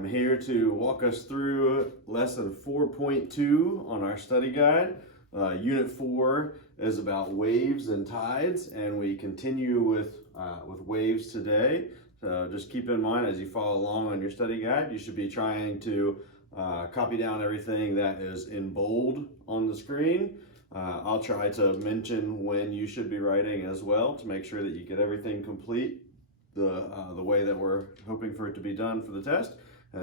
I'm here to walk us through lesson 4.2 on our study guide. Unit 4 is about waves and tides, and we continue with waves today. So just keep in mind as you follow along on your study guide, you should be trying to copy down everything that is in bold on the screen. I'll try to mention when you should be writing as well to make sure that you get everything complete the way that we're hoping for it to be done for the test.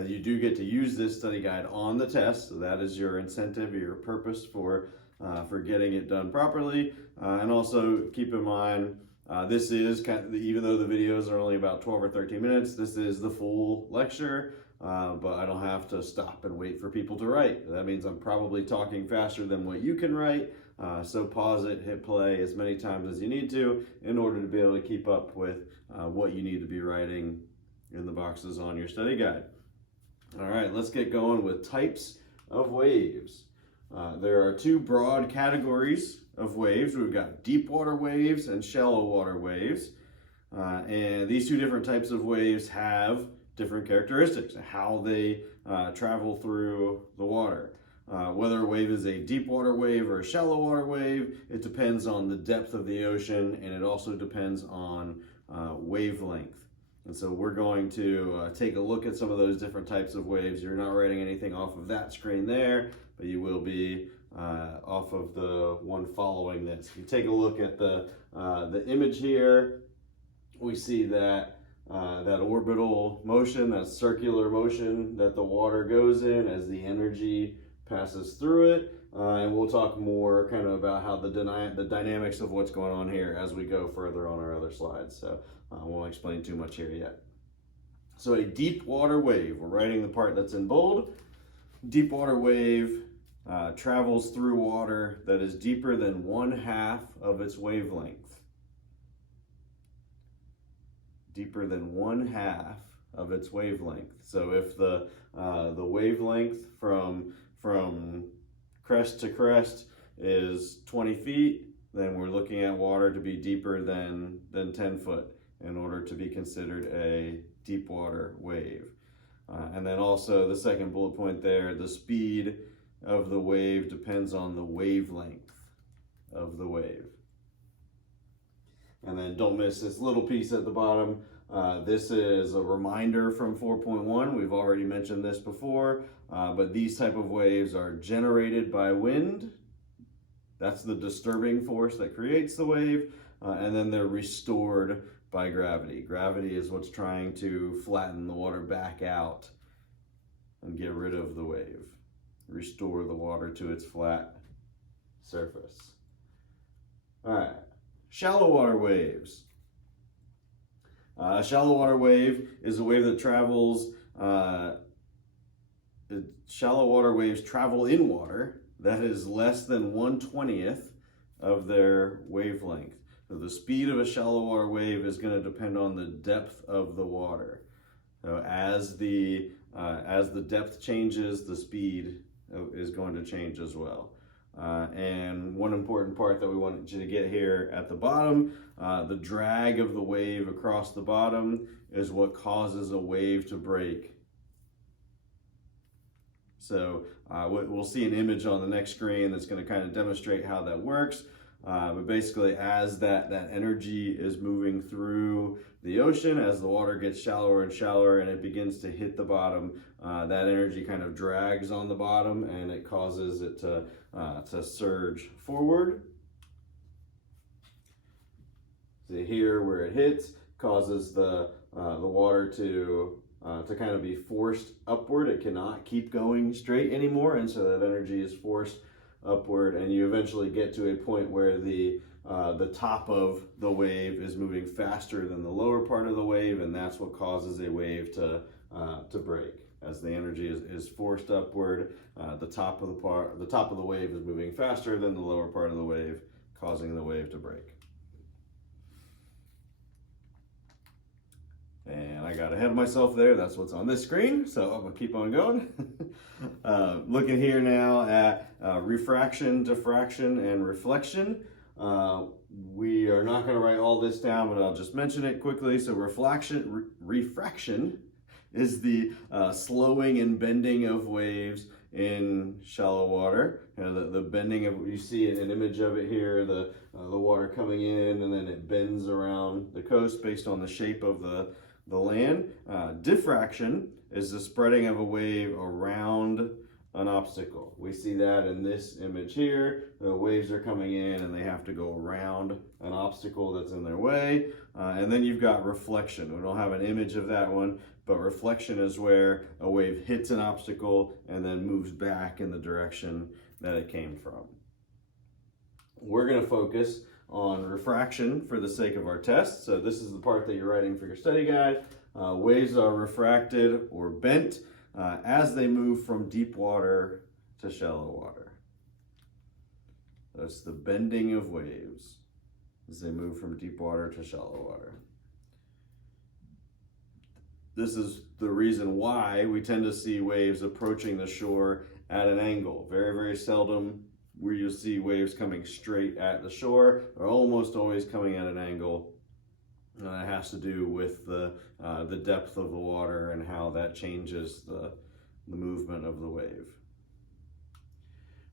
You do get to use this study guide on the test, so that is your incentive, your purpose for getting it done properly. And also keep in mind, this is even though the videos are only about 12 or 13 minutes, this is the full lecture, but I don't have to stop and wait for people to write. That means I'm probably talking faster than what you can write, so pause it, hit play as many times as you need to in order to be able to keep up with what you need to be writing in the boxes on your study guide. All right, let's get going with types of waves. There are two broad categories of waves. We've got deep water waves and shallow water waves. And these two different types of waves have different characteristics, how they travel through the water. Whether a wave is a deep water wave or a shallow water wave, it depends on the depth of the ocean, and it also depends on wavelength. And so we're going to take a look at some of those different types of waves. You're not writing anything off of that screen there, but you will be off of the one following this. If you take a look at the image here, we see that that orbital motion, that circular motion that the water goes in as the energy passes through it. And we'll talk more kind of about how the dynamics of what's going on here as we go further on our other slides. So I won't explain too much here yet. So a deep water wave, we're writing the part that's in bold. Deep water wave travels through water that is deeper than 1/2 of its wavelength. Deeper than 1/2 of its wavelength. So if the wavelength from crest to crest is 20 feet, then we're looking at water to be deeper than 10 foot in order to be considered a deep water wave. And then also the second bullet point there, the speed of the wave depends on the wavelength of the wave. And then don't miss this little piece at the bottom. This is a reminder from 4.1. We've already mentioned this before, but these type of waves are generated by wind. That's the disturbing force that creates the wave, and then they're restored by gravity. Gravity is what's trying to flatten the water back out and get rid of the wave, restore the water to its flat surface. All right, shallow water waves. A shallow water wave is a wave that travels, shallow water waves travel in water that is less than 1/20th of their wavelength. So the speed of a shallow water wave is going to depend on the depth of the water. So as the depth changes, the speed is going to change as well. And one important part that we wanted you to get here at the bottom, the drag of the wave across the bottom is what causes a wave to break. So we'll see an image on the next screen that's going to kind of demonstrate how that works. But basically, as that energy is moving through the ocean, as the water gets shallower and shallower and it begins to hit the bottom, that energy kind of drags on the bottom and it causes it to surge forward. See here where it hits causes the water to kind of be forced upward. It cannot keep going straight anymore, and so that energy is forced upward, and you eventually get to a point where the top of the wave is moving faster than the lower part of the wave, and that's what causes a wave to break. As the energy is forced upward, the top of the wave is moving faster than the lower part of the wave, causing the wave to break. And I got ahead of myself there. That's what's on this screen, so I'm gonna keep on going. Looking here now at refraction, diffraction, and reflection. We are not gonna write all this down, but I'll just mention it quickly. So refraction is the slowing and bending of waves in shallow water. You know, the bending of, you see an image of it here, the water coming in and then it bends around the coast based on the shape of the land. Diffraction is the spreading of a wave around an obstacle. We see that in this image here. The waves are coming in and they have to go around an obstacle that's in their way. And then you've got reflection. We don't have an image of that one, but reflection is where a wave hits an obstacle and then moves back in the direction that it came from. We're going to focus on refraction for the sake of our test. So this is the part that you're writing for your study guide. Waves are refracted or bent as they move from deep water to shallow water. That's the bending of waves as they move from deep water to shallow water. This is the reason why we tend to see waves approaching the shore at an angle. Very, very seldom where you'll see waves coming straight at the shore. They're almost always coming at an angle. It has to do with the depth of the water and how that changes the movement of the wave.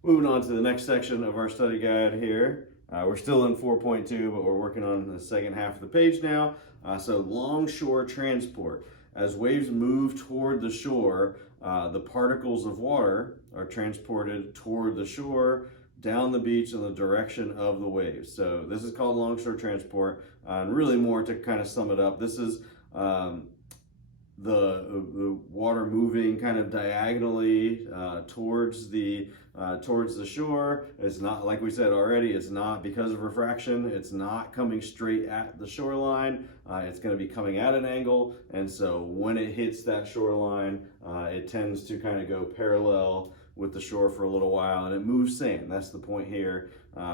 Moving on to the next section of our study guide here. We're still in 4.2, but we're working on the second half of the page now. So longshore transport. As waves move toward the shore, the particles of water are transported toward the shore, down the beach in the direction of the waves. So this is called longshore transport. And really more to kind of sum it up, this is the water moving kind of diagonally towards the shore. It's not, like we said already, it's not because of refraction, it's not coming straight at the shoreline. It's going to be coming at an angle, and so when it hits that shoreline, it tends to kind of go parallel with the shore for a little while, and it moves sand. That's the point here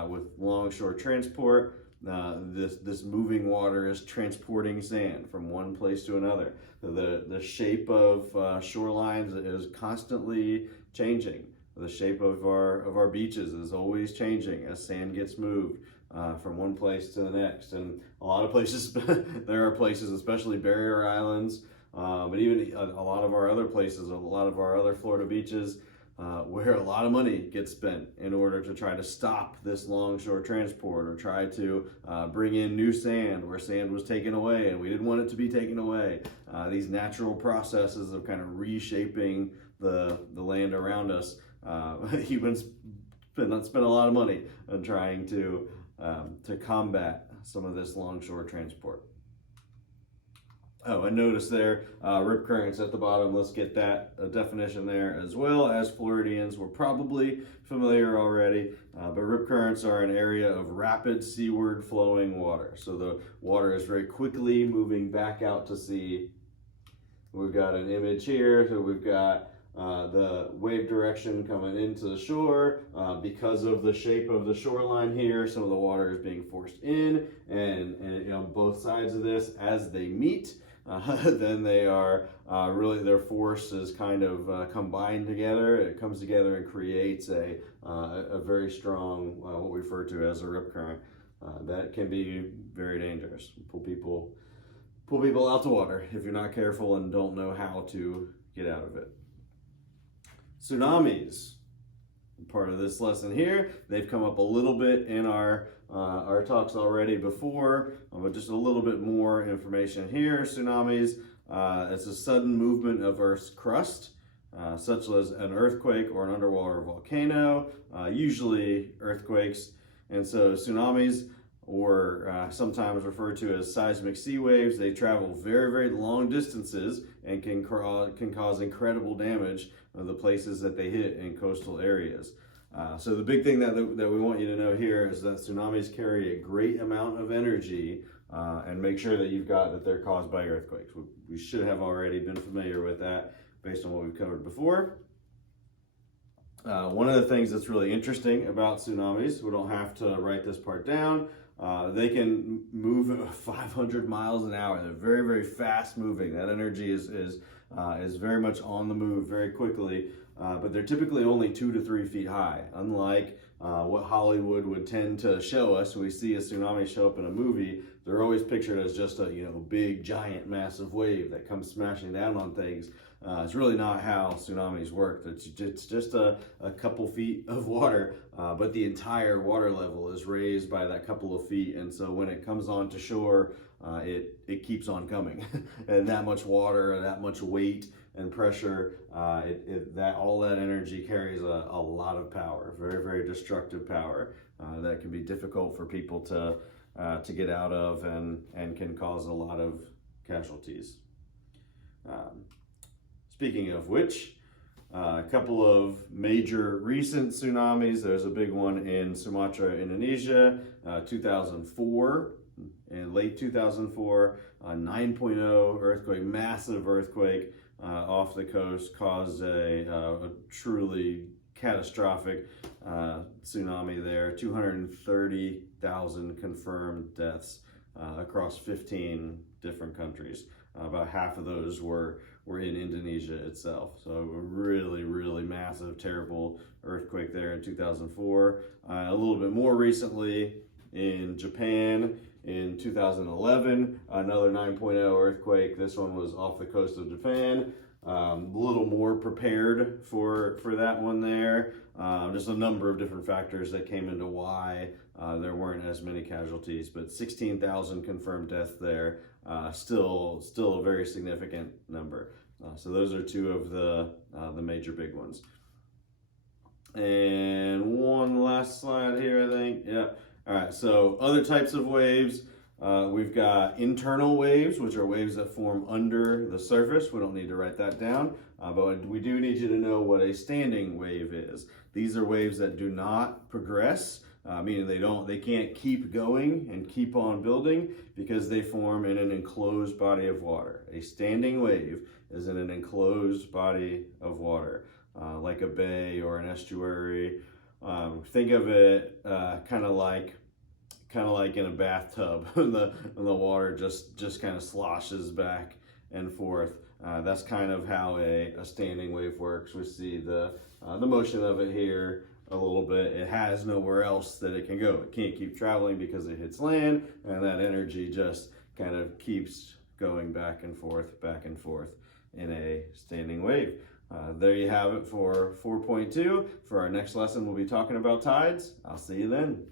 with longshore transport. This moving water is transporting sand from one place to another. The shape of shorelines is constantly changing. The shape of our beaches is always changing as sand gets moved from one place to the next. And a lot of places, there are places, especially barrier islands, but even a lot of our other places, a lot of our other Florida beaches, where a lot of money gets spent in order to try to stop this longshore transport or try to bring in new sand where sand was taken away and we didn't want it to be taken away. These natural processes of kind of reshaping the land around us, humans spend a lot of money on trying to combat some of this longshore transport. Oh, and notice there, rip currents at the bottom. Let's get that definition there as well. As Floridians, we're probably familiar already, but rip currents are an area of rapid seaward flowing water. So the water is very quickly moving back out to sea. We've got an image here, so we've got the wave direction coming into the shore. Because of the shape of the shoreline here, some of the water is being forced in, and you know, both sides of this, as they meet, then they are really, their force is kind of combined together. It comes together and creates a very strong, what we refer to as a rip current. That can be very dangerous. Pull people out to water if you're not careful and don't know how to get out of it. Tsunamis, part of this lesson here. They've come up a little bit in our talks already before, but just a little bit more information here. Tsunamis, it's a sudden movement of Earth's crust, such as an earthquake or an underwater volcano, usually earthquakes. And so tsunamis, or sometimes referred to as seismic sea waves, they travel very, very long distances and can cause incredible damage of the places that they hit in coastal areas. So the big thing that we want you to know here is that tsunamis carry a great amount of energy, and make sure that you've got that they're caused by earthquakes. We should have already been familiar with that based on what we've covered before. One of the things that's really interesting about tsunamis, we don't have to write this part down, they can move at 500 miles an hour. They're very, very fast moving. That energy is very much on the move very quickly, but they're typically only 2 to 3 feet high, unlike what Hollywood would tend to show us. When we see a tsunami show up in a movie, they're always pictured as just a, big, giant, massive wave that comes smashing down on things. It's really not how tsunamis work. It's just a couple feet of water, but the entire water level is raised by that couple of feet. And so when it comes onto shore, it keeps on coming. And that much water, that much weight and pressure, all that energy carries a lot of power, very, very destructive power that can be difficult for people to get out of and can cause a lot of casualties. Speaking of which, a couple of major recent tsunamis. There's a big one in Sumatra, Indonesia, 2004, in late 2004, 9.0 earthquake, massive earthquake off the coast, caused a truly catastrophic tsunami there. 230,000 confirmed deaths across 15 different countries. About half of those were in Indonesia itself. So a really, really massive, terrible earthquake there in 2004. A little bit more recently in Japan in 2011, another 9.0 earthquake. This one was off the coast of Japan. A little more prepared for that one there. Just a number of different factors that came into why there weren't as many casualties, but 16,000 confirmed deaths there. Still a very significant number. So those are two of the major big ones. And one last slide here, I think. Yeah. All right. So other types of waves. We've got internal waves, which are waves that form under the surface. We don't need to write that down, but we do need you to know what a standing wave is. These are waves that do not progress, meaning they can't keep going and keep on building because they form in an enclosed body of water. A standing wave is in an enclosed body of water, like a bay or an estuary. Think of it kind of like in a bathtub. the water just kind of sloshes back and forth. That's kind of how a standing wave works. We see the motion of it here a little bit. It has nowhere else that it can go. It can't keep traveling because it hits land, and that energy just kind of keeps going back and forth in a standing wave. There you have it for 4.2. For our next lesson, we'll be talking about tides. I'll see you then.